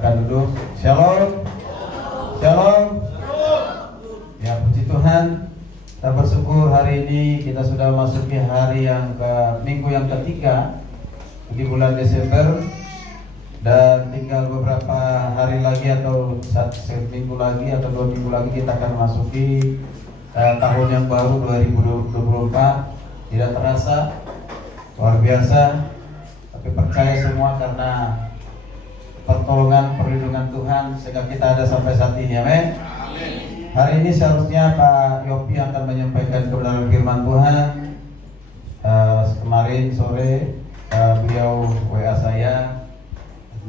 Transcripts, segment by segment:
Akan duduk. Shalom. Shalom. Ya, puji Tuhan. Kita bersyukur hari ini kita sudah masuki hari minggu yang ketiga di bulan Desember, dan tinggal beberapa hari lagi atau seminggu lagi atau 2 minggu lagi kita akan masuki tahun yang baru 2024. Tidak terasa, luar biasa, tapi percaya semua karena pertolongan perlindungan Tuhan sehingga kita ada sampai saat ini. Amin. Hari ini seharusnya Pak Yopi akan menyampaikan kebenaran firman Tuhan. Kemarin sore beliau WA saya,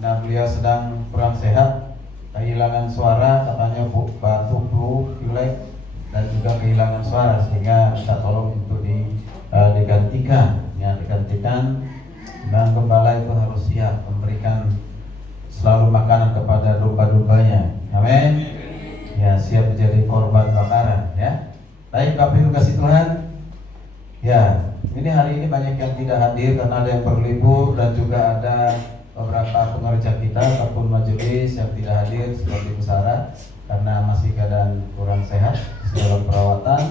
nah beliau sedang kurang sehat, kehilangan suara, katanya batuk, flu, pilek, dan juga kehilangan suara, sehingga minta tolong untuk digantikan. Dan gembala itu harus siap memberikan selalu makanan kepada domba-dombanya. Amin. Ya, siap menjadi korban bakaran ya. Baik, Bapak Ibu kasih Tuhan. Ya, ini hari ini banyak yang tidak hadir karena ada yang berlibur, dan juga ada beberapa pengerja kita ataupun majelis yang tidak hadir seperti Bu Sarah karena masih keadaan kurang sehat dalam perawatan,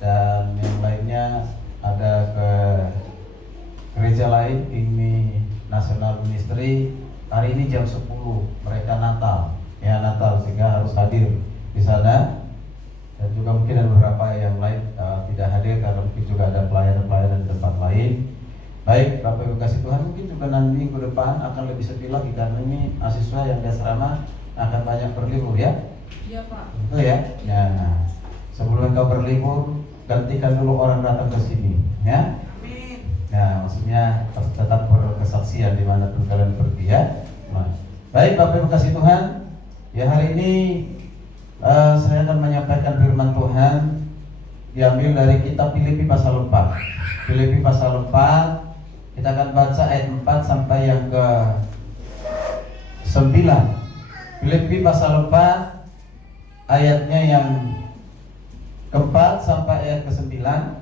dan yang lainnya ada ke gereja lain, ini National Ministry. Hari ini jam 10 mereka Natal sehingga harus hadir di sana, dan juga mungkin ada beberapa yang lain tidak hadir karena mungkin juga ada pelayanan di tempat lain. Baik, Bapak Ibu kasih Tuhan, mungkin juga nanti minggu depan akan lebih sepi lagi karena ini mahasiswa yang di asrama akan banyak berlibur ya. Iya Pak. Betul ya. Nah, sebelum kau berlibur, gantikan dulu orang datang ke sini ya. Nah, maksudnya tetap berkesaksian dimanapun kalian pergi ya. Baik, Bapak Ibu kasih Tuhan. Ya, hari ini saya akan menyampaikan firman Tuhan diambil dari kitab Filipi pasal 4. Filipi pasal 4, kita akan baca ayat 4 sampai yang ke 9. Filipi pasal 4 ayatnya yang keempat sampai ayat ke 9.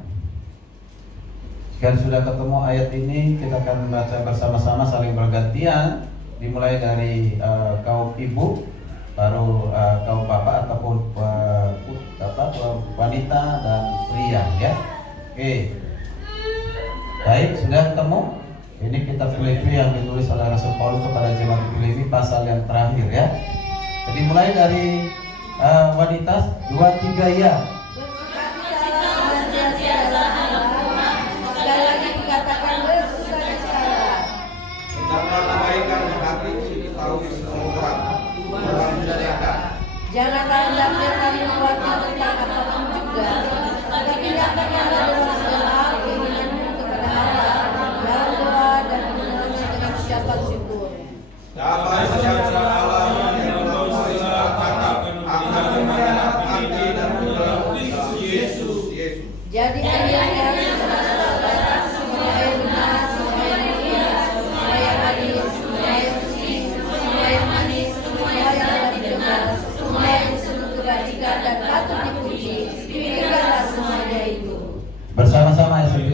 Jika sudah ketemu ayat ini, kita akan baca bersama-sama saling bergantian, dimulai dari kaum ibu, baru kaum bapak ataupun wanita dan pria ya. Oke. Baik, sudah ketemu? Ini kitab Filipi yang ditulis oleh Rasul Paulus kepada jemaat Filipi pasal yang terakhir ya. Jadi mulai dari wanita 2-3 ya. Janganlah hendaknya kami khawatir tentang apapun juga, tetapi nyatakanlah dalam segala hal keinginanmu kepada Allah dalam doa dan permohonan dengan ucapan syukur. Dapat sejahtera Allah yang melampaui segala kata akan menyerahkan dan menolong Yesus. Jadi ayat-ayat semua yang benar, semua yang mulia, semua yang adil, semua yang suci, semua yang manis, semua yang dapat didengar, semua yang disebut kebajikan dan patut dipuji, pikirkanlah semuanya itu. Bersama-sama ayat 9.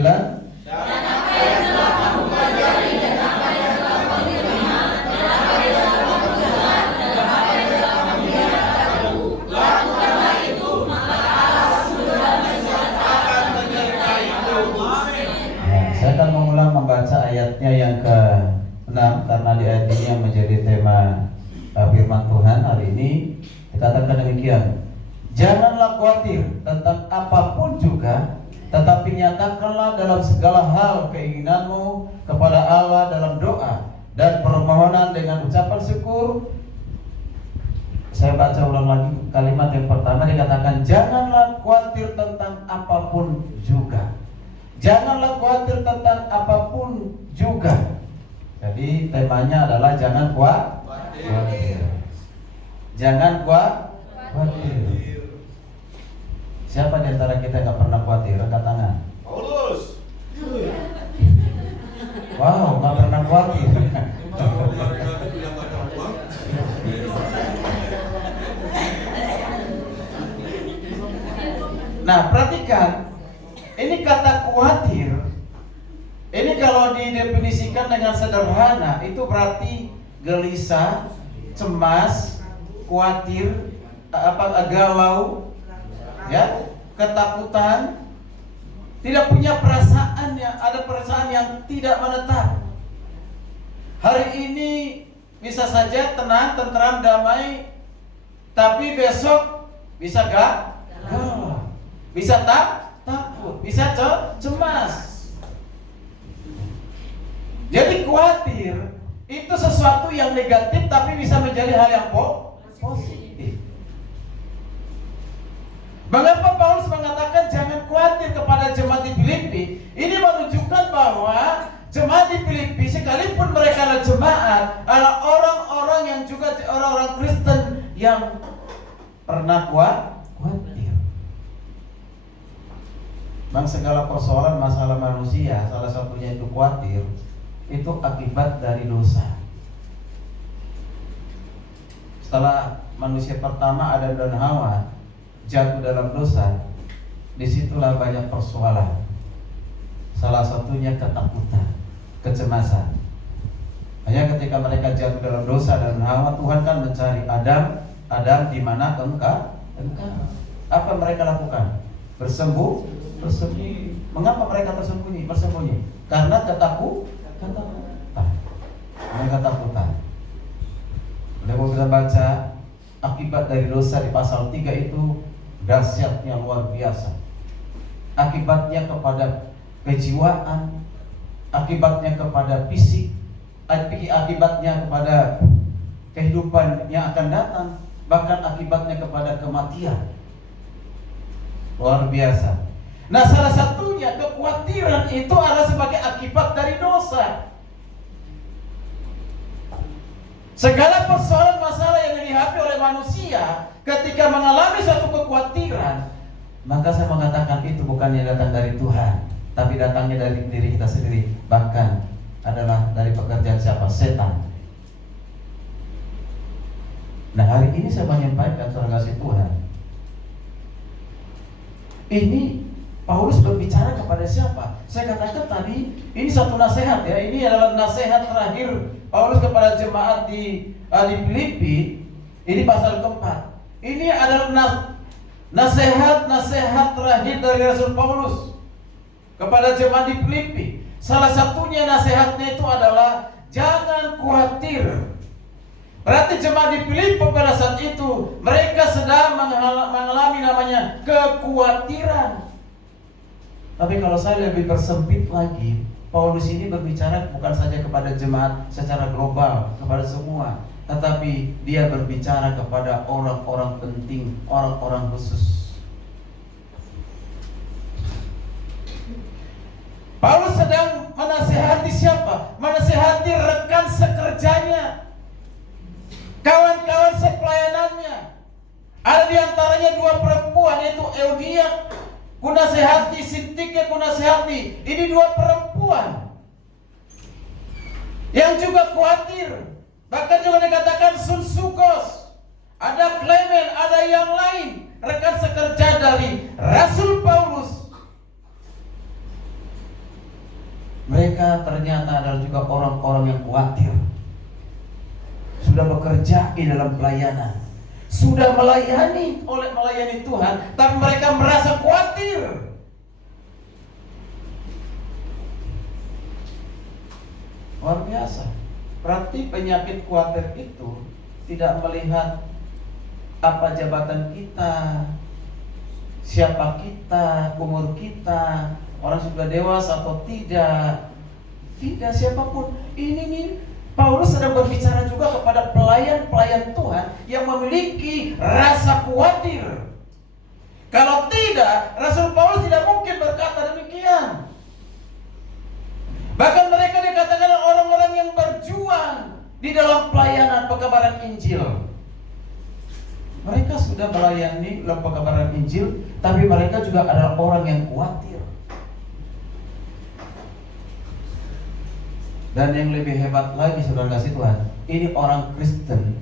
Dan apa yang telah kamu pelajari, dan apa yang telah kamu terima, dan apa yang telah kamu pegang, dan apa yang telah kamu lihat padaku, lakukanlah itu, maka Allah sumber damai sejahtera akan menyertaimu. Nah, saya akan mengulang membaca ayatnya yang ke-6 karena di ayat ini yang menjadi tema firman Tuhan hari ini. Dikatakan demikian: janganlah khawatir tentang apapun juga, tetapi nyatakanlah dalam segala hal keinginanmu kepada Allah dalam doa dan permohonan dengan ucapan syukur. Saya baca ulang lagi kalimat yang pertama, dikatakan janganlah khawatir tentang apapun juga. Janganlah khawatir tentang apapun juga. Jadi temanya adalah jangan khawatir. Jangan khawatir. Siapa di antara kita yang gak pernah khawatir? Angkat tangan. Paulus. Wow, gak pernah khawatir. Nah, perhatikan. Ini kata khawatir. Ini kalau didefinisikan dengan sederhana, itu berarti gelisah, cemas, khawatir, galau, ya, ketakutan, tidak punya perasaan, ada perasaan yang tidak menetap. Hari ini bisa saja tenang, tentram, damai, tapi besok bisa galau, bisa takut, bisa cemas. Jadi khawatir itu sesuatu yang negatif, tapi bisa menjadi hal yang positif. Mengapa Paulus mengatakan jangan khawatir kepada jemaat di Filipi? Ini menunjukkan bahwa jemaat di Filipi, sekalipun mereka adalah jemaat, adalah orang-orang yang juga orang-orang Kristen yang pernah khawatir. Bang, segala persoalan masalah manusia, salah satunya itu khawatir, itu akibat dari dosa. Setelah manusia pertama Adam dan Hawa jatuh dalam dosa, disitulah banyak persoalan. Salah satunya ketakutan, kecemasan. Hanya ketika mereka jatuh dalam dosa dan Hawa, Tuhan kan mencari Adam, di mana engkau? Apa mereka lakukan? Bersembunyi. Mengapa mereka bersembunyi? Karena ketakutan. Kalau kita baca akibat dari dosa di pasal 3 itu dahsyatnya luar biasa. Akibatnya kepada kejiwaan, akibatnya kepada fisik, akibatnya kepada kehidupan yang akan datang, bahkan akibatnya kepada kematian. Luar biasa. Nah, salah satunya kekhawatiran itu adalah sebagai akibat dari dosa. Segala persoalan masalah yang dihadapi oleh manusia ketika mengalami suatu kekhawatiran, maka saya mengatakan itu bukannya datang dari Tuhan, tapi datangnya dari diri kita sendiri, bahkan adalah dari pekerjaan siapa? Setan. Nah, hari ini saya menyampaikan saudara kasih Tuhan, ini Paulus berbicara kepada siapa? Saya katakan tadi, ini satu nasihat ya. Ini adalah nasihat terakhir Paulus kepada jemaat di Filipi. Ini pasal keempat. Ini adalah nasihat terakhir dari Rasul Paulus kepada jemaat di Filipi. Salah satunya nasihatnya itu adalah jangan khawatir. Berarti jemaat di Filipi pada saat itu mereka sedang mengalami namanya kekhawatiran. Tapi kalau saya lebih bersempit lagi, Paulus ini berbicara bukan saja kepada jemaat secara global, kepada semua, tetapi dia berbicara kepada orang-orang penting, orang-orang khusus. Paulus sedang menasihati siapa? Menasihati rekan sekerjanya, kawan-kawan sepelayanannya. Ada di antaranya dua perempuan, yaitu Eudia, kunasihati, Sintike kunasihati. Ini dua perempuan yang juga khawatir. Bahkan juga dikatakan Sunsukos, ada Klemen, ada yang lain, rekan sekerja dari Rasul Paulus. Mereka ternyata adalah juga orang-orang yang khawatir. Sudah bekerja di dalam pelayanan, sudah melayani Tuhan, tapi mereka merasa khawatir. Luar biasa. Berarti penyakit khawatir itu tidak melihat apa jabatan kita, siapa kita, umur kita, orang sudah dewasa atau tidak. Tidak, siapapun. Ini nih Paulus sedang berbicara juga kepada pelayan-pelayan Tuhan yang memiliki rasa khawatir. Kalau tidak, Rasul Paulus tidak mungkin berkata demikian. Bahkan mereka dikatakan orang-orang yang berjuang di dalam pelayanan pekabaran Injil. Mereka sudah melayani dalam pekabaran Injil, tapi mereka juga adalah orang yang khawatir. Dan yang lebih hebat lagi saudara kasih Tuhan, ini orang Kristen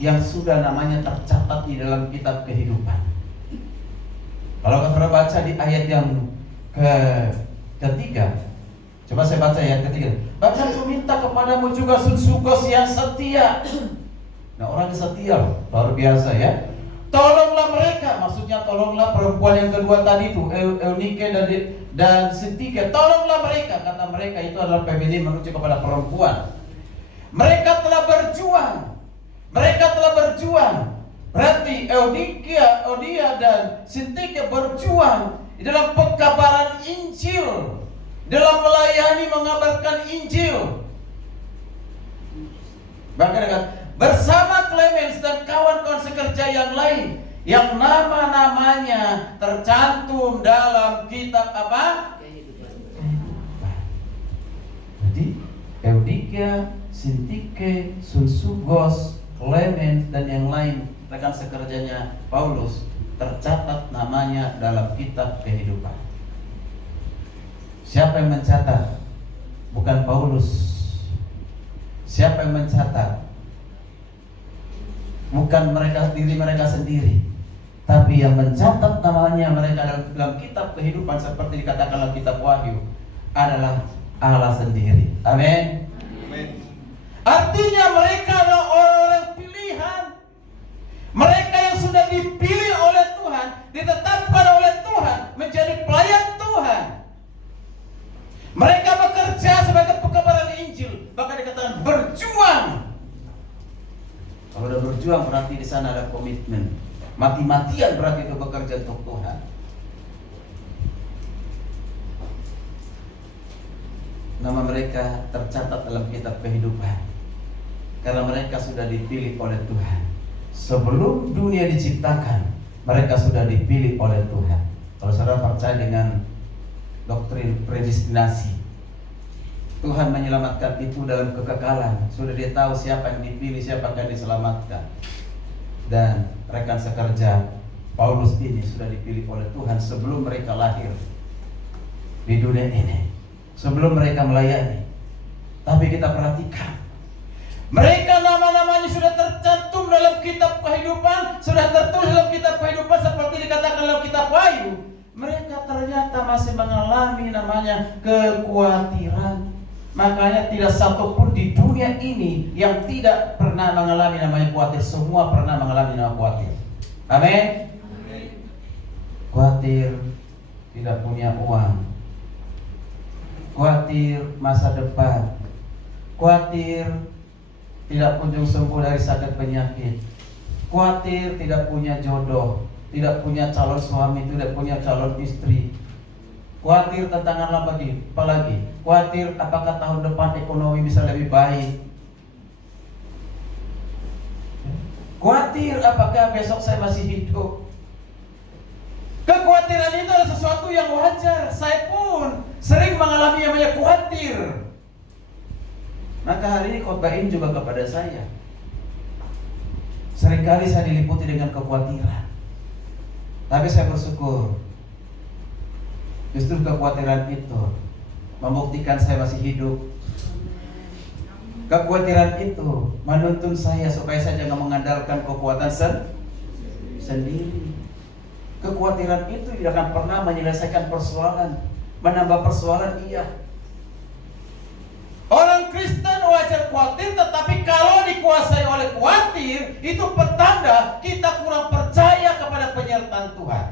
yang sudah namanya tercatat di dalam kitab kehidupan. Kalau saudara baca di ayat yang ketiga, coba saya baca ayat ketiga. Bahkan ku minta kepadamu juga Sunsukos yang setia, paling setia, luar biasa ya. Tolonglah mereka, maksudnya tolonglah perempuan yang kedua tadi itu, Eunike dan Sintike. Tolonglah mereka, kata mereka itu adalah feminin menuju kepada perempuan. Mereka telah berjuang. Berarti Euodia dan Sintike berjuang di dalam pekabaran Injil, dalam melayani mengabarkan Injil. Bahkan bersama Clemens dan kawan-kawan sekerja yang lain yang nama-namanya tercantum dalam kitab apa? Jadi Euodia, Sintike, Susugos, Clemens dan yang lain rekan sekerjanya Paulus tercatat namanya dalam kitab kehidupan. Siapa yang mencatat? Bukan Paulus. Siapa yang mencatat? Bukan diri mereka sendiri, tapi yang mencatat namanya mereka dalam kitab kehidupan seperti dikatakan dalam kitab Wahyu adalah Allah sendiri. Amin. Artinya mereka adalah orang pilihan. Mereka yang sudah dipilih oleh Tuhan, ditetapkan oleh Tuhan menjadi pelayan Tuhan. Mereka bekerja sebagai pekabaran Injil, bahkan dikatakan berjuang. Kalau udah berjuang berarti di sana ada komitmen. Mati-matian berarti itu bekerja untuk Tuhan. Nama mereka tercatat dalam kitab kehidupan karena mereka sudah dipilih oleh Tuhan. Sebelum dunia diciptakan, mereka sudah dipilih oleh Tuhan. Kalau saudara percaya dengan doktrin predestinasi, Tuhan menyelamatkan itu dalam kekekalan. Sudah dia tahu siapa yang dipilih, siapa yang diselamatkan. Dan rekan sekerja Paulus ini sudah dipilih oleh Tuhan sebelum mereka lahir di dunia ini, sebelum mereka melayani. Tapi kita perhatikan, mereka nama-namanya sudah tercantum dalam kitab kehidupan, sudah tertulis dalam kitab kehidupan seperti dikatakan dalam kitab Wahyu. Mereka ternyata masih mengalami namanya kekhawatiran. Makanya tidak satu pun di dunia ini yang tidak pernah mengalami namanya khawatir. Semua pernah mengalami namanya khawatir. Amin. Khawatir tidak punya uang, khawatir masa depan, khawatir tidak kunjung sembuh dari sakit penyakit, khawatir tidak punya jodoh, tidak punya calon suami, tidak punya calon istri, khawatir tentang apalagi, khawatir apakah tahun depan ekonomi bisa lebih baik, khawatir apakah besok saya masih hidup. Kekhawatiran itu adalah sesuatu yang wajar. Saya pun sering mengalami yang namanya khawatir. Maka hari ini khotbah ini juga kepada saya. Seringkali saya diliputi dengan kekhawatiran, tapi saya bersyukur justru kekhawatiran itu membuktikan saya masih hidup. Kekhawatiran itu menuntun saya supaya saya jangan mengandalkan kekuatan sendiri. Kekhawatiran itu tidak akan pernah menyelesaikan persoalan, menambah persoalan iya. Orang Kristen wajar khawatir, tetapi kalau dikuasai oleh khawatir, itu pertanda kita kurang percaya kepada penyertaan Tuhan.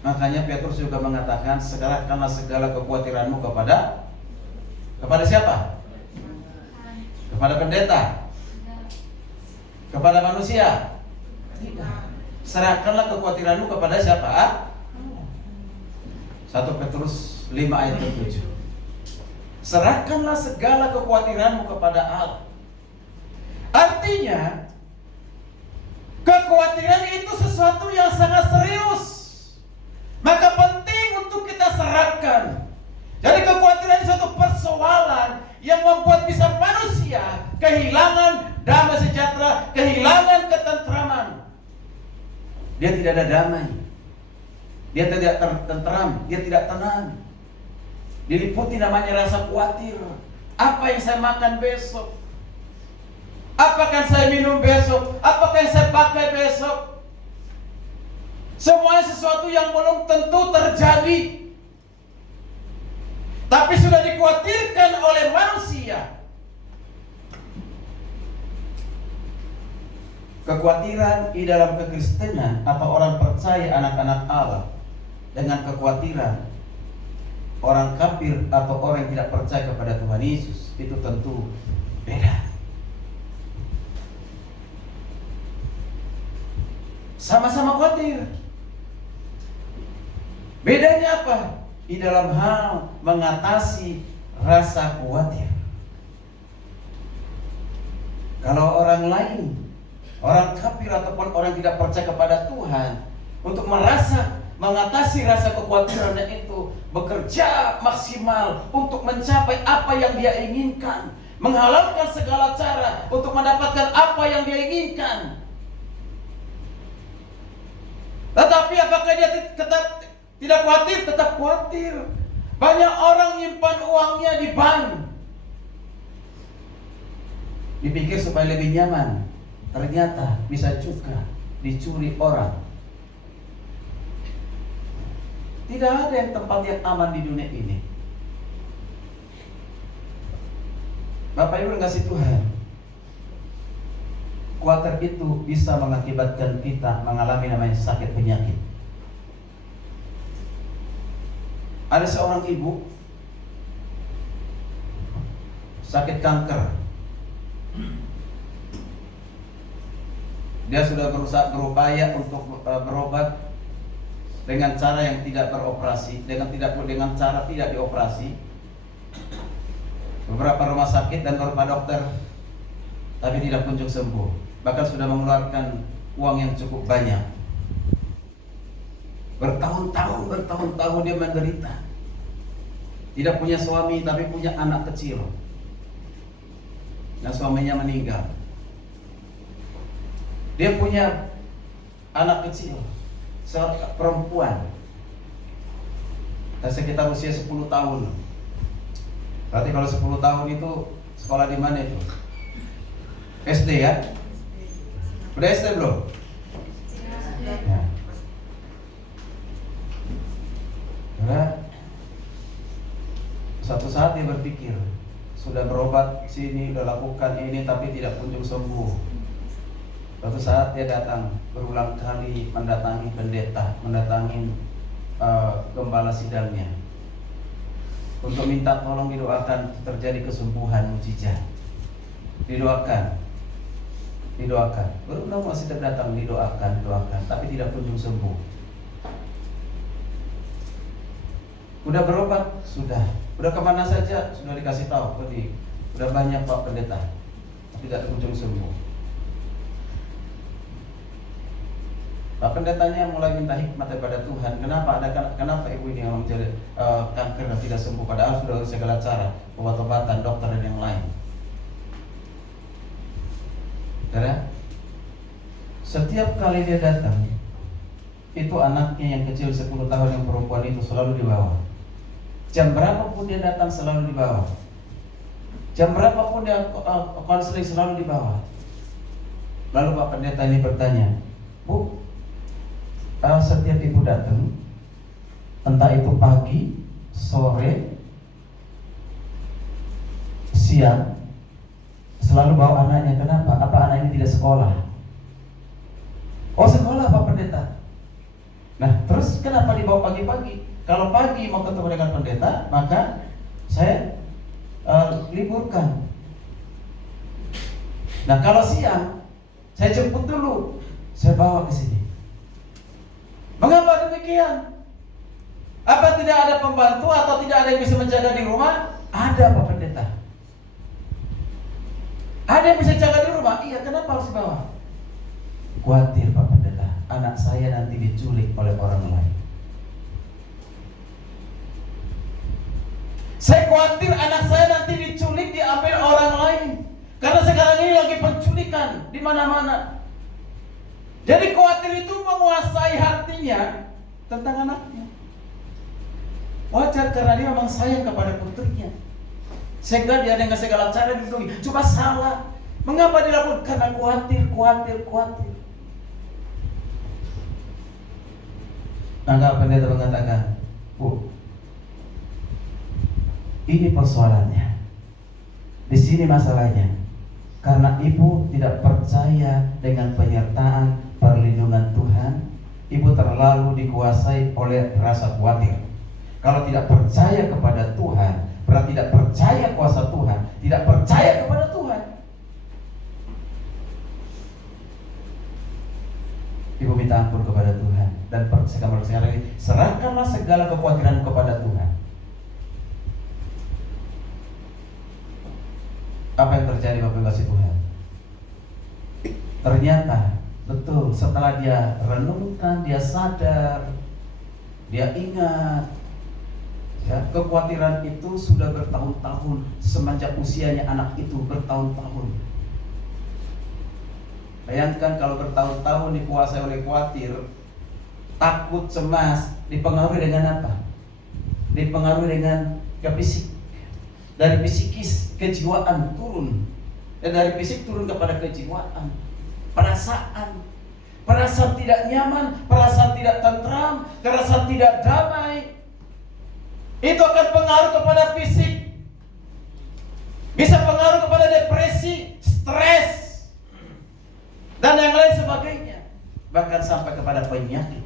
Makanya Petrus juga mengatakan, serahkanlah segala kekhawatiranmu kepada siapa? Kepada pendeta? Kepada manusia? Tidak. Serahkanlah kekhawatiranmu kepada siapa? 1 Petrus 5 ayat 7. Serahkanlah segala kekhawatiranmu kepada Allah. Artinya, kekhawatiran itu sesuatu yang sangat serius. Maka penting untuk kita serahkan. Jadi kekhawatiran itu suatu persoalan yang membuat bisa manusia kehilangan damai sejahtera, kehilangan ketentraman. Dia tidak ada damai, dia tidak tentram, dia tidak tenang. Diliputi namanya rasa khawatir. Apa yang saya makan besok? Apakah saya minum besok? Apakah yang saya pakai besok? Semuanya sesuatu yang belum tentu terjadi, tapi sudah dikhawatirkan oleh manusia. Kekhawatiran di dalam kekristenan atau orang percaya anak-anak Allah dengan kekhawatiran orang kafir atau orang yang tidak percaya kepada Tuhan Yesus itu tentu beda. Sama-sama khawatir. Bedanya apa? Di dalam hal mengatasi rasa khawatir. Kalau orang lain, orang kafir ataupun orang tidak percaya kepada Tuhan, untuk mengatasi rasa kekhawatirannya itu, bekerja maksimal untuk mencapai apa yang dia inginkan, menghalalkan segala cara untuk mendapatkan apa yang dia inginkan. Tetapi apakah dia tetap tidak khawatir? Tetap khawatir. Banyak orang nyimpan uangnya di bank, dipikir supaya lebih nyaman, ternyata bisa juga dicuri orang. Tidak ada yang tempat yang aman di dunia ini. Bapak Ibu kasih Tuhan, khawatir itu bisa mengakibatkan kita mengalami namanya sakit penyakit. Ada seorang ibu sakit kanker. Dia sudah berupaya untuk berobat dengan cara yang tidak beroperasi, dengan cara tidak dioperasi. Beberapa rumah sakit dan beberapa dokter, tapi tidak kunjung sembuh. Bahkan sudah mengeluarkan uang yang cukup banyak. Bertahun-tahun dia menderita. Tidak punya suami tapi punya anak kecil. Nah, suaminya meninggal. Dia punya anak kecil, seorang perempuan, sekitar usia 10 tahun. Berarti kalau 10 tahun itu sekolah di mana itu? SD ya? Udah SD belum? Ya. Karena suatu saat dia berpikir, sudah berobat sini, sudah lakukan ini, tapi tidak kunjung sembuh. Suatu saat dia datang berulang kali mendatangi pendeta, mendatangi gembala sidangnya, untuk minta tolong didoakan terjadi kesembuhan mujizat. Didoakan. Berulang masih datang didoakan, tapi tidak kunjung sembuh. Udah berobat, sudah kemana saja sudah dikasih tahu, udah banyak Pak Pendeta, tapi tidak kunjung sembuh. Pak Pendetanya mulai minta hikmat daripada Tuhan. Kenapa ibu ini yang menjadi kanker dan tidak sembuh, padahal sudah segala cara, obat-obatan, dokter dan yang lain. Karena setiap kali dia datang, itu anaknya yang kecil 10 tahun yang perempuan itu selalu dibawa. Jam berapapun dia datang selalu dibawa. Jam berapapun dia konseling selalu dibawa. Lalu Pak Pendeta ini bertanya, Bu, setiap ibu datang, entah itu pagi, sore, siang, selalu bawa anaknya. Kenapa? Apa anak ini tidak sekolah? Oh, sekolah Pak Pendeta. Nah, terus kenapa dibawa pagi-pagi? Kalau pagi mau ketemu dengan pendeta, maka saya liburkan. Nah, kalau siang saya jemput dulu, saya bawa ke sini. Mengapa demikian? Apa tidak ada pembantu atau tidak ada yang bisa menjaga di rumah? Ada Pak Pendeta. Ada yang bisa jaga di rumah? Iya, kenapa harus dibawa? Khawatir Pak Pendeta, anak saya nanti diculik oleh orang lain. Saya khawatir anak saya nanti diculik, diambil orang lain. Karena sekarang ini lagi penculikan di mana-mana. Jadi khawatir itu menguasai hatinya tentang anaknya. Wajar karena dia memang sayang kepada putrinya, sehingga dia dengan segala cara dilindungi. Cuma salah. Mengapa dilakukan? Karena khawatir. Maka pendeta mengatakan, Bu, ini persoalannya. Di sini masalahnya. Karena ibu tidak percaya dengan penyertaan perlindungan Tuhan, ibu terlalu dikuasai oleh rasa khawatir. Kalau tidak percaya kepada Tuhan, berarti tidak percaya kuasa Tuhan, tidak percaya kepada Tuhan. Ibu minta ampun kepada Tuhan dan sekarang ini serahkanlah segala kekhawatiran kepada Tuhan. Apa yang terjadi Bapak kasih Tuhan? Ternyata betul setelah dia renungkan, dia sadar, dia ingat, ya, kekhawatiran itu sudah bertahun-tahun semenjak usianya anak itu bertahun-tahun. Bayangkan kalau bertahun-tahun dikuasai oleh khawatir, takut, cemas, dipengaruhi dengan apa? Dipengaruhi dengan fisik. Dari psikis, kejiwaan turun. Dan dari fisik turun kepada kejiwaan. Perasaan tidak nyaman, perasaan tidak tentram, perasaan tidak damai. Itu akan pengaruh kepada fisik. Bisa pengaruh kepada depresi, stres, dan yang lain sebagainya, bahkan sampai kepada penyakit.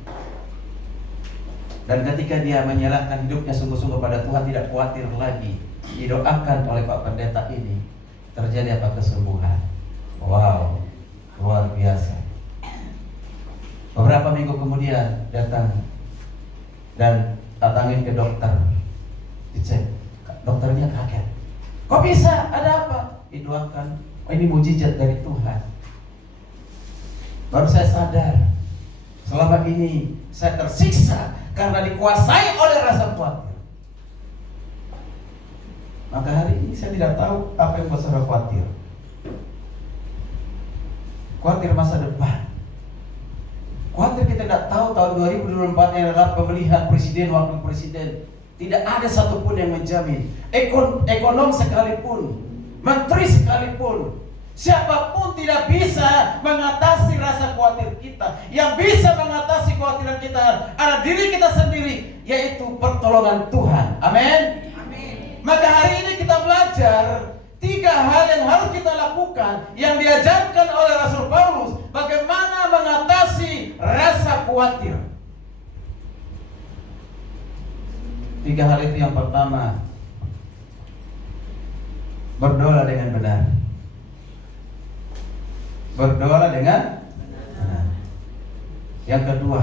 Dan ketika dia menyerahkan hidupnya sungguh-sungguh pada Tuhan, tidak khawatir lagi, didoakan oleh Pak Pendeta ini, terjadi apa? Kesembuhan. Wow, luar biasa. Beberapa minggu kemudian datang dan datangin ke dokter, dicek, dokternya kaget. Kok bisa? Ada apa? Didoakan. Oh, ini mujizat dari Tuhan. Baru saya sadar, selama ini saya tersiksa karena dikuasai oleh rasa khawatir. Maka hari ini saya tidak tahu apa yang saudara khawatir. Khawatir masa depan. Khawatir kita tidak tahu tahun 2024 yang adalah pemilihan presiden, wakil presiden. Tidak ada satupun yang menjamin. Ekonom sekalipun, menteri sekalipun, siapapun tidak bisa mengatasi rasa khawatir kita. Yang bisa mengatasi kekhawatiran kita adalah diri kita sendiri, yaitu pertolongan Tuhan. Amin. Maka hari ini kita belajar 3 hal yang harus kita lakukan yang diajarkan oleh Rasul Paulus, bagaimana mengatasi rasa khawatir. 3 hal itu, yang pertama, berdoa dengan benar. Berdoa dengan benar. Yang kedua,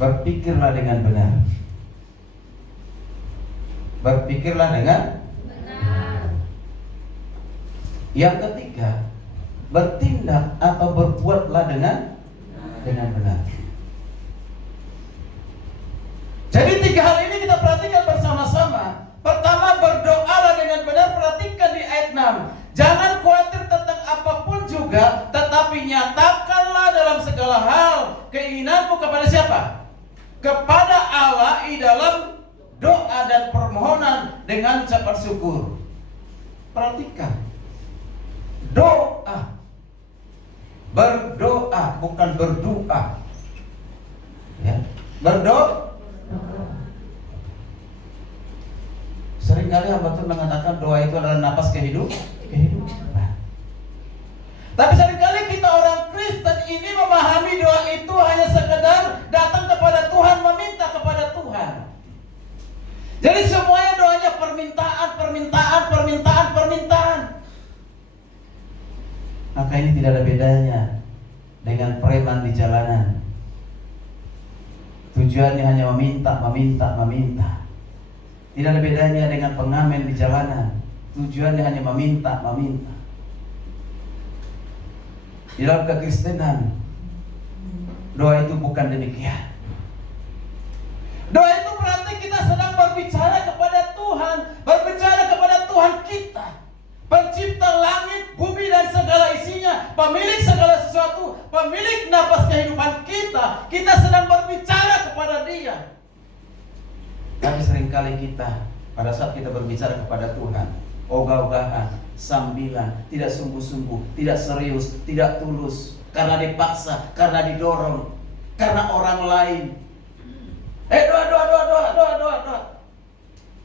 berpikirlah dengan benar. Berpikirlah dengan benar. Yang ketiga, bertindak atau berbuatlah dengan benar. Jadi 3 hal ini kita perhatikan bersama-sama. Pertama, berdoalah dengan benar. Perhatikan di ayat 6. Jangan khawatir tentang apapun juga, tetapi nyatakanlah dalam segala hal keinginanmu kepada siapa? Kepada Allah di dalam doa dan permohonan dengan ucapan syukur. Perhatikan, doa, berdoa, bukan berdoa, ya, berdoa. Seringkali hamba Tuhan mengatakan doa itu adalah napas kehidupan. Tapi seringkali kita orang Kristen ini memahami doa itu hanya sekedar datang kepada Tuhan, meminta kepada Tuhan. Jadi semuanya doanya permintaan. Maka ini tidak ada bedanya dengan preman di jalanan. Tujuannya hanya meminta. Tidak ada bedanya dengan pengamen di jalanan. Tujuannya hanya meminta. Di dalam kekristenan, doa itu bukan demikian. Doa itu berarti kita sedang berbicara kepada Tuhan, berbicara kepada Tuhan kita, pencipta langit, bumi dan segala isinya, pemilik segala sesuatu, pemilik napas kehidupan kita. Kita sedang berbicara kepada Dia. Tapi seringkali kita pada saat kita berbicara kepada Tuhan, ogah-ogahan, sambilan, tidak sungguh-sungguh, tidak serius, tidak tulus, karena dipaksa, karena didorong, karena orang lain. Doa.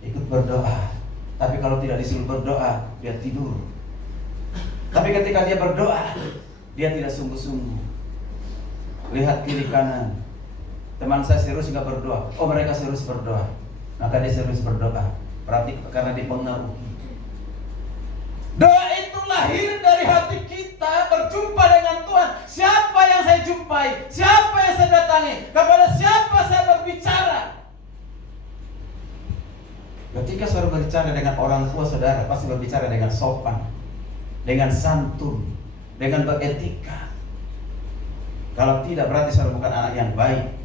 Ikut berdoa. Tapi kalau tidak disuruh berdoa, dia tidur. Tapi ketika dia berdoa, dia tidak sungguh-sungguh. Lihat kiri kanan, teman saya serius nggak berdoa. Oh, mereka serius berdoa, maka dia serius berdoa. Berarti karena dipengaruhi. Doa itu lahir dari hati kita berjumpa dengan Tuhan. Siapa yang saya jumpai? Siapa yang saya datangi? Kepada siapa saya berbicara? Ketika saudara berbicara dengan orang tua saudara, pasti berbicara dengan sopan, dengan santun, dengan beretika. Kalau tidak, berarti saudara bukan anak yang baik.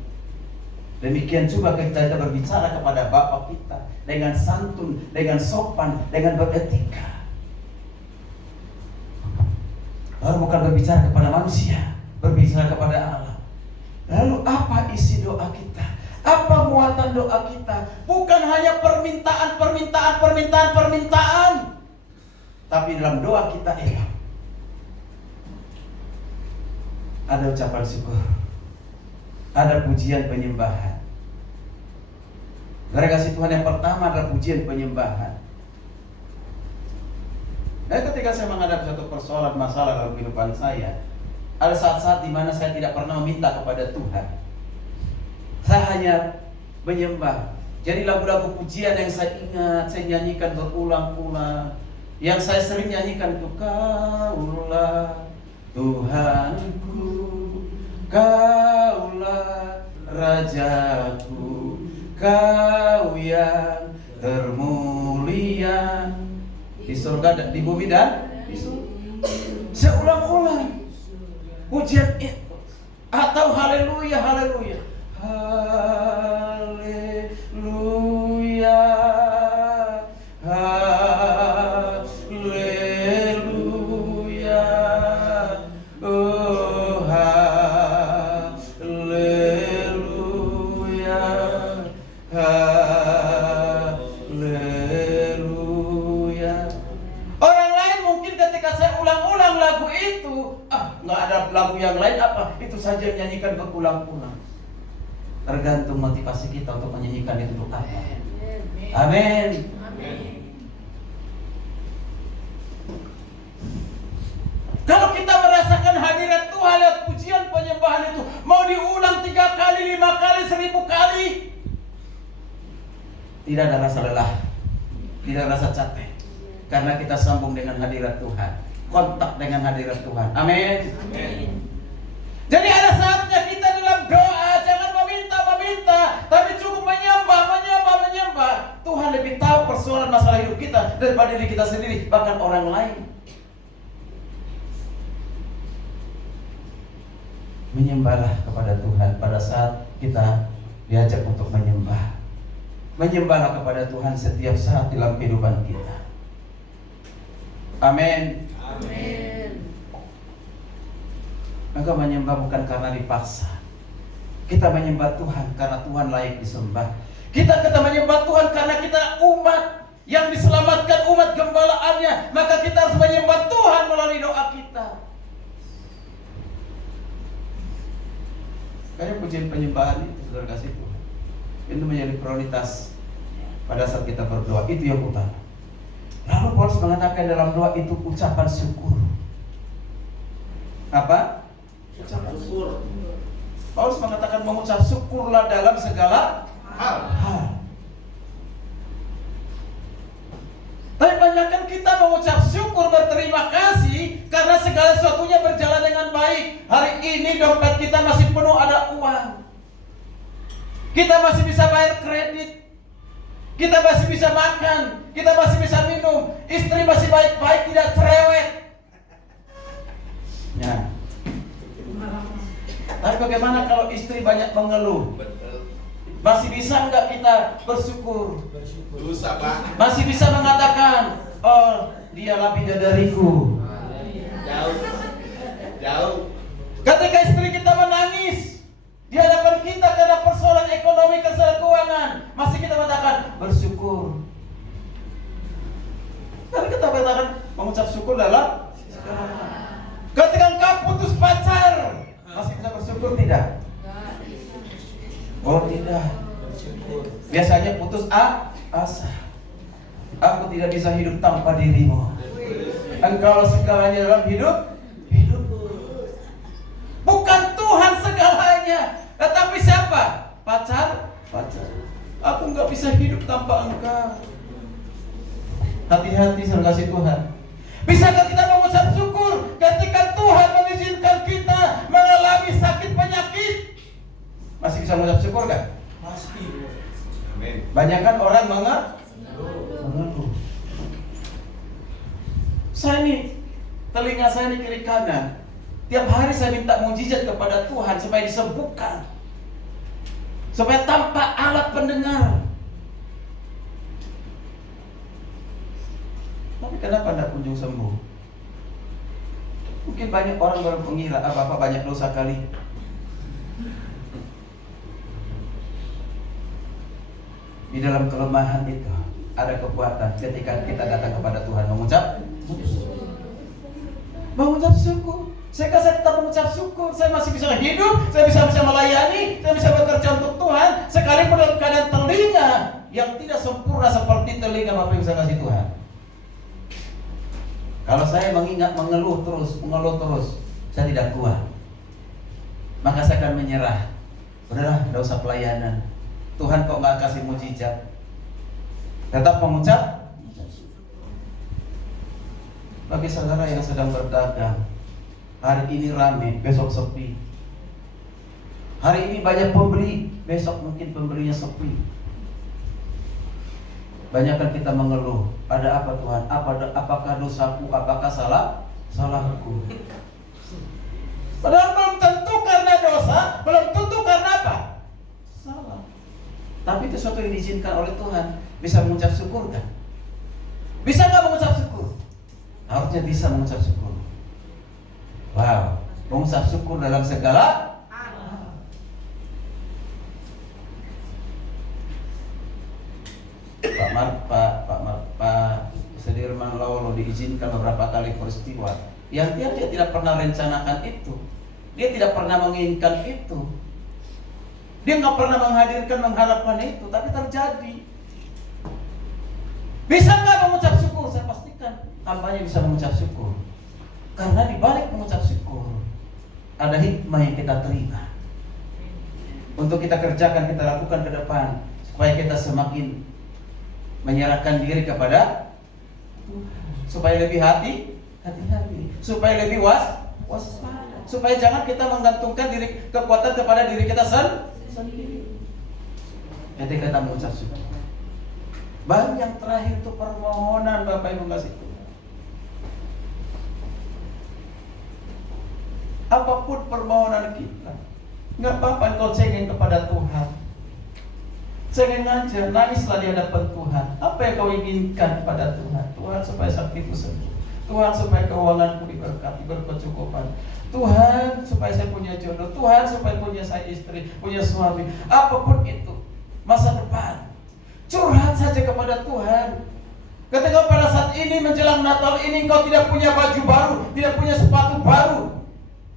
Demikian juga kita berbicara kepada Bapak kita dengan santun, dengan sopan, dengan beretika. Lalu bukan berbicara kepada manusia, berbicara kepada Allah. Lalu apa isi doa kita? Apa muatan doa kita? Bukan hanya permintaan, tapi dalam doa kita ini ada ucapan syukur, ada pujian penyembahan. Dari kasih Tuhan yang pertama adalah pujian penyembahan. Nah, ketika saya menghadapi satu persoalan masalah dalam kehidupan saya, ada saat-saat di mana saya tidak pernah meminta kepada Tuhan. Saya hanya menyembah. Jadi lagu-lagu pujian yang saya ingat, saya nyanyikan berulang-ulang. Yang saya sering nyanyikan itu, Kaulah Tuhanku, Kaulah Rajaku, Kau yang termulia di surga, di bumi dan di surga. Saya ulang-ulang pujian itu, atau haleluya, haleluya, haleluya, haleluya, oh haleluya, haleluya. Orang lain mungkin ketika saya ulang-ulang lagu itu, nggak ada lagu yang lain apa, itu saja menyanyikan berulang-ulang. Tergantung motivasi kita untuk menyanyikan itu untuk apa. Amin. Kalau kita merasakan hadirat Tuhan lewat pujian penyembahan itu, mau diulang 3 kali, 5 kali, 1000 kali, tidak ada rasa lelah, tidak ada rasa capek, karena kita sambung dengan hadirat Tuhan, kontak dengan hadirat Tuhan. Amin. Jadi ada saatnya kita dalam doa jangan meminta, tapi cukup menyembah. Tuhan lebih tahu persoalan masalah hidup kita daripada diri kita sendiri, bahkan orang lain. Menyembahlah kepada Tuhan pada saat kita diajak untuk menyembah. Menyembahlah kepada Tuhan setiap saat dalam kehidupan kita. Amin. Maka menyembah bukan karena dipaksa. Kita menyembah Tuhan karena Tuhan layak disembah. Kita menyembah Tuhan karena kita umat yang diselamatkan, umat gembalaannya. Maka kita harus menyembah Tuhan melalui doa kita. Kayak pujian penyembahan itu, saudara kasih Tuhan, itu menjadi prioritas pada saat kita berdoa. Itu yang utama. Lalu Paulus mengatakan dalam doa itu ucapan syukur. Apa? Ucapan syukur. Paulus mengatakan mengucap syukurlah dalam segala hal. Tapi banyakkan kita mengucap syukur, berterima kasih karena segala sesuatunya berjalan dengan baik. Hari ini dompet kita masih penuh, ada uang. Kita masih bisa bayar kredit. Kita masih bisa makan, kita masih bisa minum. Istri masih baik-baik, tidak cerewet. Ya. Tapi bagaimana kalau istri banyak mengeluh? Masih bisa enggak kita bersyukur? Dosa, Pak. Masih bisa mengatakan, oh dialah bidadariku. Jauh. Ketika istri kita menangis di hadapan kita karena persoalan ekonomi, persoalan keuangan, masih kita katakan bersyukur. Tapi kita katakan mengucap syukur dalam ketika engkau putus pacar, masih bisa bersyukur tidak? Oh tidak. Biasanya putus asa. Aku tidak bisa hidup tanpa dirimu. Engkau segalanya dalam hidupku. Bukan Tuhan segalanya, tetapi siapa? Pacar. Aku nggak bisa hidup tanpa Engkau. Hati-hati saudara kasih Tuhan. Bisakah kita mengucap syukur ketika Tuhan mengizinkan kita mengalami sakit penyakit? Masih bisa mengucap syukur kan? Pasti. Banyak kan orang mengeluh. Saya nih, telinga saya di kiri kanan, tiap hari saya minta mujizat kepada Tuhan supaya disembuhkan, supaya tanpa alat pendengar. Tapi kenapa tidak kunjung sembuh? Mungkin banyak orang baru mengira, Bapak banyak dosa kali. Di dalam kelemahan itu ada kekuatan ketika kita datang kepada Tuhan mengucap syukur. Saya tetap mengucap syukur. Saya masih bisa hidup, saya bisa melayani, saya bisa bekerja untuk Tuhan, sekalipun dalam keadaan telinga yang tidak sempurna seperti telinga Bapak yang saya kasih Tuhan. Kalau saya mengeluh terus, saya tidak kuat. Maka saya akan menyerah. Udahlah, tidak usah pelayanan. Tuhan kok nggak kasih mujizat. Tetap mengucap. Bagi saudara yang sedang berdagang, hari ini ramai, besok sepi. Hari ini banyak pembeli, besok mungkin pembelinya sepi. Banyakkan kita mengeluh. Ada apa Tuhan? Apakah dosaku? Apakah salahku? Padahal belum tentu karena dosa, belum tentu karena apa? Salah. Tapi itu sesuatu yang diizinkan oleh Tuhan. Bisa mengucap syukur kan? Bisa nggak mengucap syukur? Harusnya bisa mengucap syukur. Wow, mengucap syukur dalam segala. Pak Sudirman Lawlo diizinkan beberapa kali peristiwa yang dia tidak pernah rencanakan itu. Dia tidak pernah menginginkan itu. Dia nggak pernah mengharapkan itu, tapi terjadi. Bisa nggak mengucap syukur? Saya pastikan hambanya bisa mengucap syukur. Karena di balik mengucap syukur ada hikmah yang kita terima. Untuk kita kerjakan, kita lakukan ke depan, supaya kita semakin menyerahkan diri kepada Tuhan, supaya lebih hati-hati, supaya lebih waspada, supaya jangan kita menggantungkan kekuatan kepada diri kita sendiri. Jadi kita mengucap syukur. Baru yang terakhir itu permohonan Bapak Ibu kasih Tuhan. Apapun permohonan kita, nggak apa-apa engkau cengeng kepada Tuhan. Cengeng aja, nangislah di hadapan Tuhan. Apa yang kau inginkan kepada Tuhan? Tuhan supaya sakitku sembuh. Tuhan supaya keuanganku diberkati, berkecukupan. Tuhan supaya saya punya jodoh. Tuhan supaya punya saya istri, punya suami. Apapun itu, masa depan. Curhat saja kepada Tuhan. Ketika pada saat ini menjelang Natal ini kau tidak punya baju baru, tidak punya sepatu baru,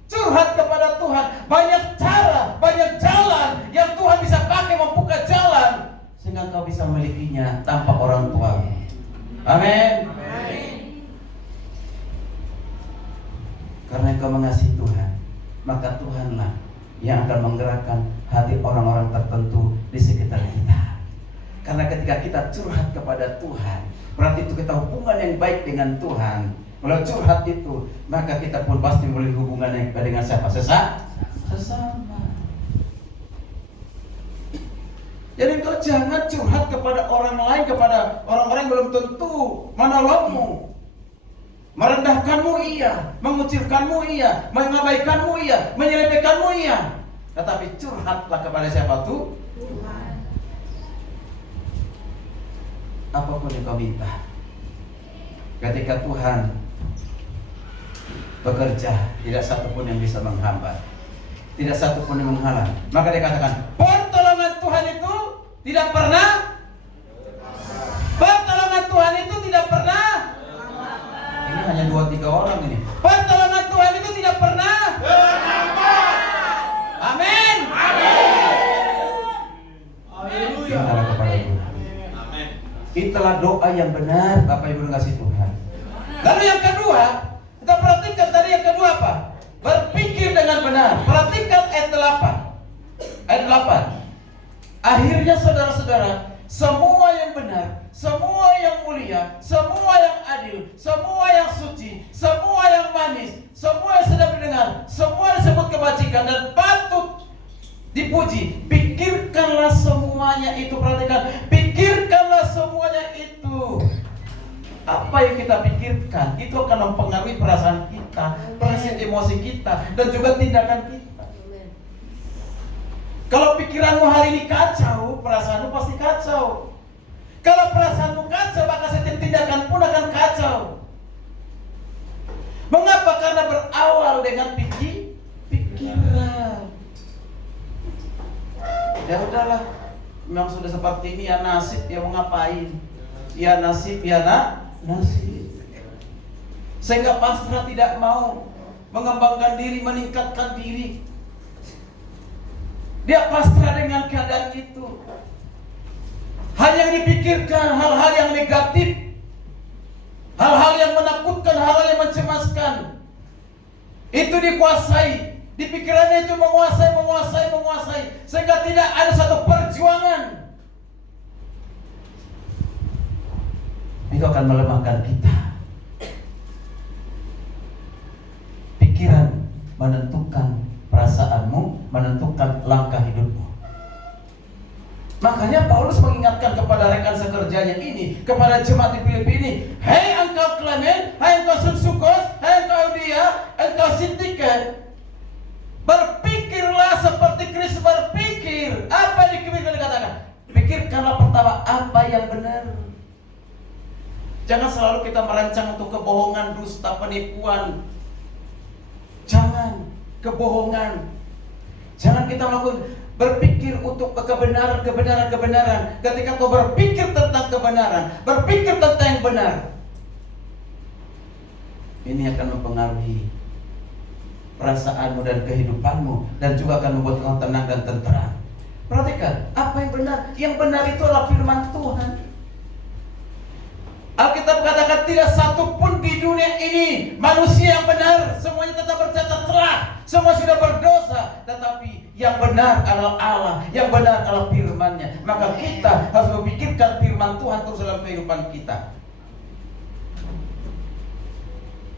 curhat kepada Tuhan. Banyak cara, banyak jalan yang Tuhan bisa pakai membuka jalan sehingga kau bisa memilikinya tanpa orang tua. Amin. Karena engkau mengasihi Tuhan, maka Tuhanlah yang akan menggerakkan hati orang-orang tertentu di sekitar kita. Karena ketika kita curhat kepada Tuhan, berarti itu kita hubungan yang baik dengan Tuhan. Kalau curhat itu, maka kita pun pasti memiliki hubungan yang baik dengan siapa? Sesama. Jadi kau jangan curhat kepada orang lain, kepada orang-orang yang belum tentu menolongmu. Merendahkanmu iya, mengucilkanmu iya, mengabaikanmu iya, menyelewengkanmu iya. Tetapi curhatlah kepada siapa tuh? Tuhan. Apapun yang kau minta, ketika Tuhan bekerja, tidak satupun yang bisa menghambat, tidak satupun yang menghalang. Maka dia katakan, pertolongan Tuhan itu tidak pernah. Pertolongan Tuhan itu tidak pernah. Ini hanya 2-3 orang ini. Pertolongan Tuhan itu tidak pernah. Amin. Amin. Itulah doa yang benar, Bapak Ibu kasih Tuhan. Lalu yang kedua, kita perhatikan tadi yang kedua apa? Berpikir dengan benar. Perhatikan ayat 8. Ayat 8. Akhirnya saudara-saudara, semua yang benar, semua yang mulia, semua yang adil, semua yang suci, semua yang manis, semua yang sedap didengar, semua yang disebut kebajikan dan patut dipuji, pikirkanlah semuanya itu. Perhatikan, pikirkanlah semuanya itu. Apa yang kita pikirkan itu akan mempengaruhi perasaan kita, perasaan emosi kita, dan juga tindakan kita. Kalau pikiranmu hari ini kacau, perasaanmu pasti kacau. Kalau perasaanmu kacau, maka setiap tindakan pun akan kacau. Mengapa? Karena berawal dengan pikiran. Ya udahlah, memang sudah seperti ini, ya nasib, ya mau ngapain? Ya nasib, ya nasib. Sehingga pasrah, tidak mau mengembangkan diri, meningkatkan diri. Dia pasrah dengan keadaan itu. Hal yang dipikirkan, hal-hal yang negatif, hal-hal yang menakutkan, hal-hal yang mencemaskan, itu dikuasai. Di pikirannya itu menguasai, sehingga tidak ada satu perjuangan. Itu akan melemahkan kita. Pikiran menentukan perasaanmu, menentukan langkah hidupmu. Makanya Paulus mengingatkan kepada rekan sekerjanya ini, kepada jemaat di Filipi ini, hei engkau Klemen, hei engkau Sunsukos, hei engkau Dia, engkau Sintike, berpikirlah seperti Kristus berpikir. Apa yang dikatakan? Pikirkanlah pertama apa yang benar. Jangan selalu kita merancang untuk kebohongan, dusta, penipuan. Jangan kebohongan. Jangan kita melakukan berpikir untuk kebenaran. Ketika kau berpikir tentang kebenaran, berpikir tentang yang benar, ini akan mempengaruhi perasaanmu dan kehidupanmu, dan juga akan membuat kau tenang dan tentram. Perhatikan, apa yang benar? Yang benar itu adalah firman Tuhan. Alkitab katakan tidak satu pun di dunia ini manusia yang benar, semuanya tetap bercacat celah, semua sudah berdosa. Tetapi yang benar adalah Allah, yang benar adalah firman-Nya. Maka kita harus memikirkan firman Tuhan terus dalam kehidupan kita.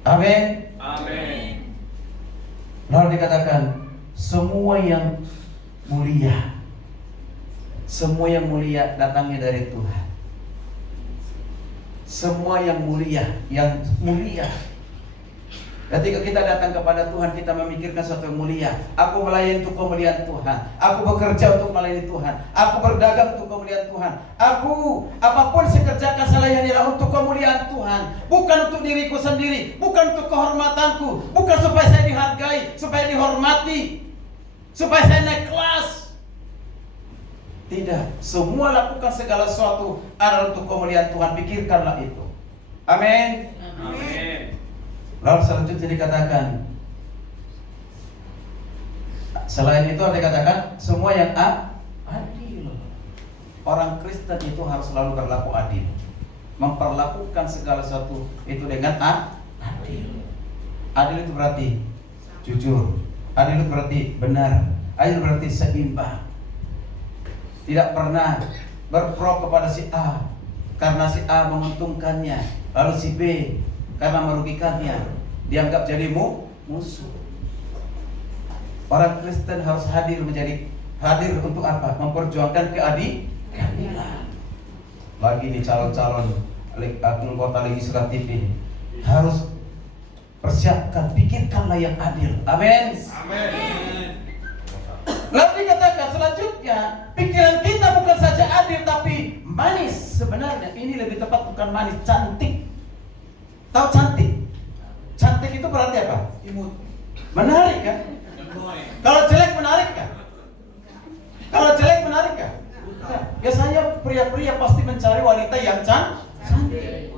Amin. Amin. Lalu dikatakan semua yang mulia, semua yang mulia datangnya dari Tuhan. Semua yang mulia, ketika kita datang kepada Tuhan, kita memikirkan sesuatu yang mulia. Aku melayani untuk kemuliaan Tuhan. Aku bekerja untuk melayani Tuhan. Aku berdagang untuk kemuliaan Tuhan. Aku apapun saya kerjakan, saya layani untuk kemuliaan Tuhan. Bukan untuk diriku sendiri, bukan untuk kehormatanku, bukan supaya saya dihargai, supaya dihormati, supaya saya naik kelas. Tidak, semua lakukan segala sesuatu adalah untuk kemuliaan Tuhan. Pikirkanlah itu. Amin. Amin. Lalu selanjutnya dikatakan, selain itu ada dikatakan semua yang adil. Orang Kristen itu harus selalu berlaku adil, memperlakukan segala sesuatu itu dengan adil. Adil itu berarti jujur. Adil itu berarti benar. Adil berarti seimbang. Tidak pernah berpro kepada si A karena si A menguntungkannya, lalu si B karena merugikannya, dianggap jadi musuh. Orang Kristen harus hadir untuk apa? Memperjuangkan keadilan. Lagi nih calon-calon anggota legislatif ini harus persiapkan, pikirkanlah yang adil. Amin. Amin. Lalu dikatakan selanjutnya, pikiran kita bukan saja adil tapi manis. Sebenarnya ini lebih tepat bukan manis, cantik. Tahu cantik? Cantik itu berarti apa? Imut. Menarik kan? Kalau jelek menarik kan? Kalau jelek menarik kan? Nah, biasanya pria-pria pasti mencari wanita yang cantik.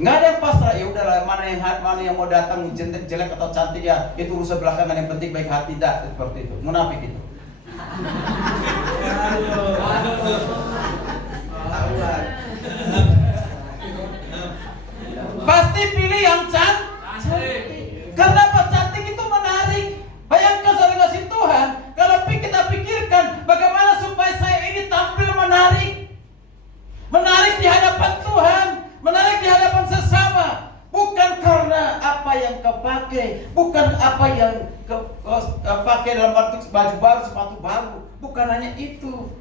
Nggak ada yang pasrah, ya udahlah mana yang mau datang jelek atau cantik ya itu urusan belakangan, yang penting baik hati. Tidak seperti itu, munafik itu. Bukan apa yang pakai dalam bentuk baju baru, sepatu baru. Bukan hanya itu.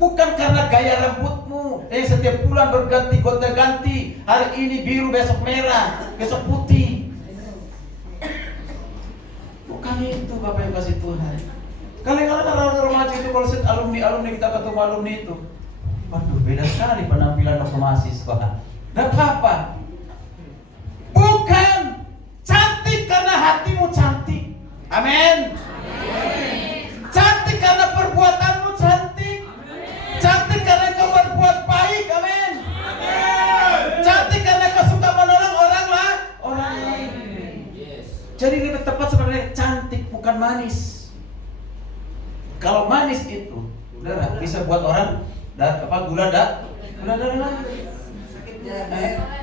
Bukan karena gaya rambutmu yang setiap bulan berganti-ganti. Hari ini biru, besok merah, besok putih. Bukan itu Bapak yang kasih Tuhan. Kadang-kadang remaja itu kalau alumni kita ketemu alumni itu, waduh beda sekali penampilan waktu mahasiswa. Gak apa-apa. Bukan cantik karena hatimu cantik. Amin. Cantik karena perbuatanmu cantik. Cantik karena kau berbuat baik. Amin. Cantik karena kau suka menolong orang lain. Jadi lebih tepat sebenarnya cantik bukan manis. Kalau manis itu bisa buat orang gula darah lagi.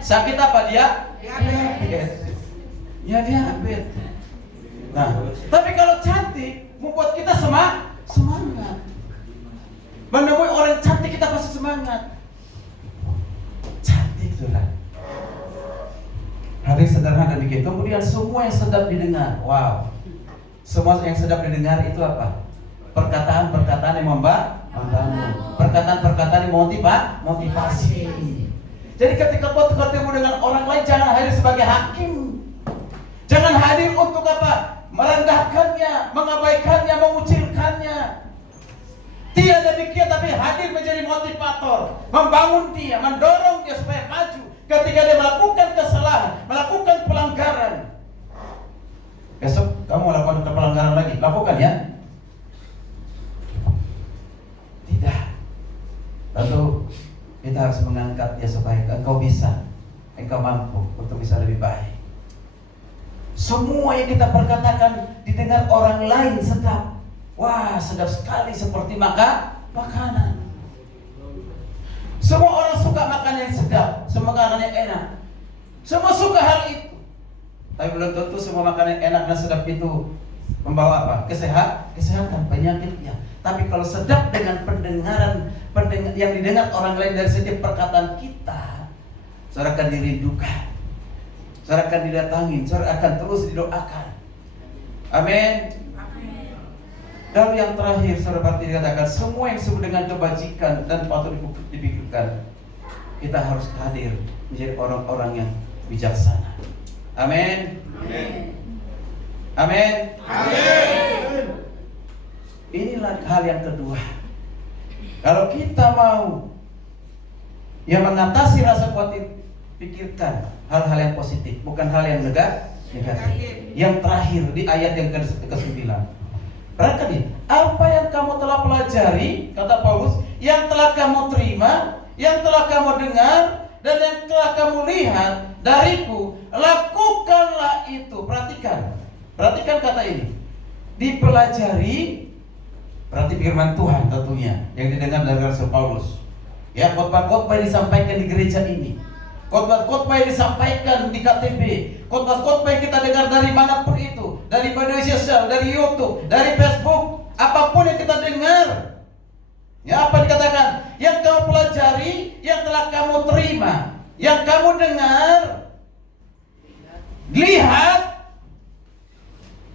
Sakit apa dia? Diabetes. Ya diabetes. Nah, tapi kalau cantik membuat kita semangat. Menemui orang cantik kita pasti semangat. Cantik sudah. Hari sederhana demikian. Kemudian semua yang sedap didengar. Wow. Semua yang sedap didengar itu apa? Perkataan-perkataan yang membangun. Perkataan-perkataan yang motivasi. Jadi ketika kau ketemu dengan orang lain, jangan hadir sebagai hakim. Jangan hadir untuk apa? Merendahkannya, mengabaikannya, mengucilkannya. Tidak demikian, tapi hadir menjadi motivator, membangun dia, mendorong dia supaya maju. Ketika dia melakukan kesalahan, melakukan pelanggaran, besok kamu melakukan pelanggaran lagi, lakukan ya. Tidak. Lalu kita harus mengangkat dia supaya engkau bisa, engkau mampu untuk bisa lebih baik. Semua yang kita perkatakan didengar orang lain sedap. Wah, sedap sekali seperti makanan. Semua orang suka makanan yang sedap, semua makanan yang enak. Semua suka hal itu. Tapi belum tentu semua makanan yang enak dan sedap itu membawa apa? Kesehatan, penyakitnya. Tapi kalau sedap dengan pendengaran yang didengar orang lain dari setiap perkataan kita, saudara akan dirindukan, saudara akan didatangin, saudara akan terus didoakan. Amin. Lalu yang terakhir, saudara berarti dikatakan semua yang disebut dengan kebajikan dan patut dipikirkan, kita harus hadir menjadi orang-orang yang bijaksana. Amin. Amin. Inilah hal yang kedua. Kalau kita mau yang mengatasi rasa khawatir, pikirkan hal-hal yang positif, bukan hal yang negatif. Yang terakhir di ayat yang ke-9. Perhatikan, apa yang kamu telah pelajari, kata Paulus, yang telah kamu terima, yang telah kamu dengar, dan yang telah kamu lihat dariku, lakukanlah itu. Perhatikan kata ini. Dipelajari, berarti firman Tuhan tentunya yang didengar dari Rasul Paulus. Ya, khotbah-khotbah yang disampaikan di gereja ini, khotbah-khotbah yang disampaikan di KTB, khotbah-khotbah yang kita dengar dari manapun itu, dari media sosial, dari YouTube, dari Facebook, apapun yang kita dengar. Ya, apa dikatakan? Yang kamu pelajari, yang telah kamu terima, yang kamu dengar, lihat.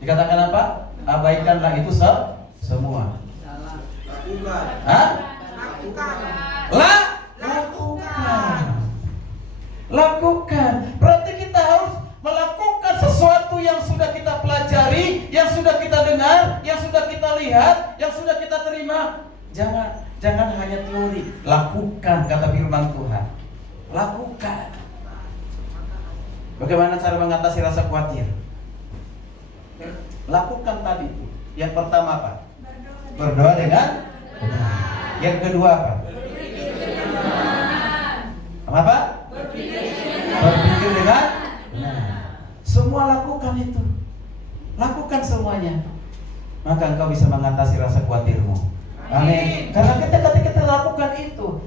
Dikatakan apa? Abaikanlah itu semua. Lakukan. Berarti kita harus melakukan sesuatu yang sudah kita pelajari, yang sudah kita dengar, yang sudah kita lihat, yang sudah kita terima. Jangan hanya teori. Lakukan, kata firman Tuhan. Lakukan. Bagaimana cara mengatasi rasa khawatir? Lakukan tadi. Yang pertama apa? Berdoa dengan benar. Yang kedua apa? Apa? Berpikir dengan benar. Semua lakukan itu. Lakukan semuanya. Maka engkau bisa mengatasi rasa khawatirmu. Amin. Karena ketika kita lakukan itu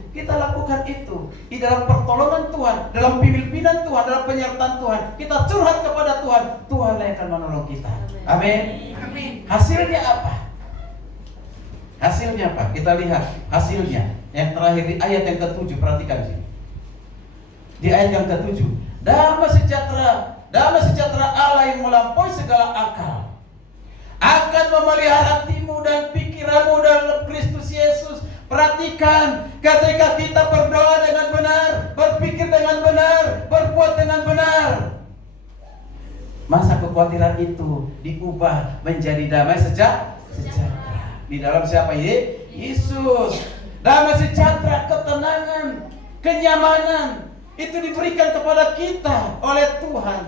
di dalam pertolongan Tuhan, dalam pimpinan Tuhan, dalam penyertaan Tuhan, kita curhat kepada Tuhan, Tuhan yang akan menolong kita. Amin. Hasilnya apa? Hasilnya apa? Kita lihat hasilnya. Yang terakhir di ayat yang ke-7, perhatikan sini. Di ayat yang ke-7, damai sejahtera damai sejahtera Allah yang melampaui segala akal akan memelihara hatimu dan pikiranmu dalam Kristus Yesus. Perhatikan, ketika kita berdoa dengan benar, berpikir dengan benar, berbuat dengan benar, masa kekhawatiran itu diubah menjadi damai sejahtera. Di dalam siapa? Yesus. Damai sejahtera, ketenangan, kenyamanan itu diberikan kepada kita oleh Tuhan.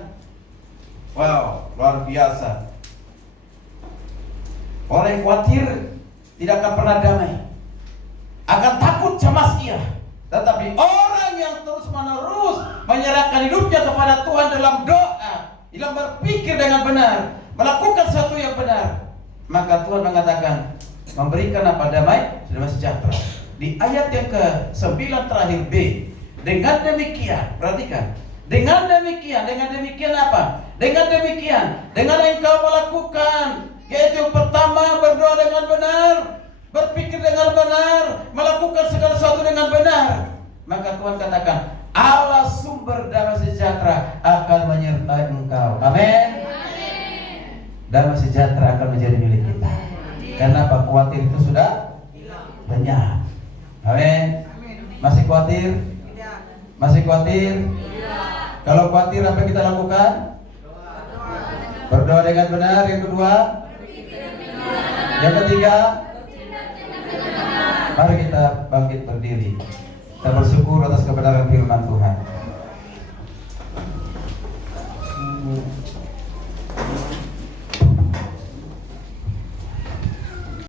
Wow, luar biasa. Orang yang khawatir tidak akan pernah damai, akan takut, cemas ia. Tetapi orang yang terus-menerus menyerahkan hidupnya kepada Tuhan dalam doa, dalam berpikir dengan benar, melakukan sesuatu yang benar, maka Tuhan mengatakan memberikan apa? Damai sejahtera. Di ayat yang ke-9 terakhir B, dengan demikian, perhatikan, dengan demikian apa? Dengan demikian, dengan engkau melakukan, yaitu pertama berdoa dengan benar, berpikir dengan benar, melakukan segala sesuatu dengan benar, maka Tuhan katakan Allah sumber damai sejahtera akan menyertai engkau. Amin. Damai sejahtera akan menjadi milik kita. Karena apa? Khawatir itu sudah lenyap. Amin. Masih khawatir? Masih khawatir? Kalau khawatir apa kita lakukan? Berdoa dengan benar. Yang kedua, yang ketiga, mari kita bangkit berdiri. Kita bersyukur atas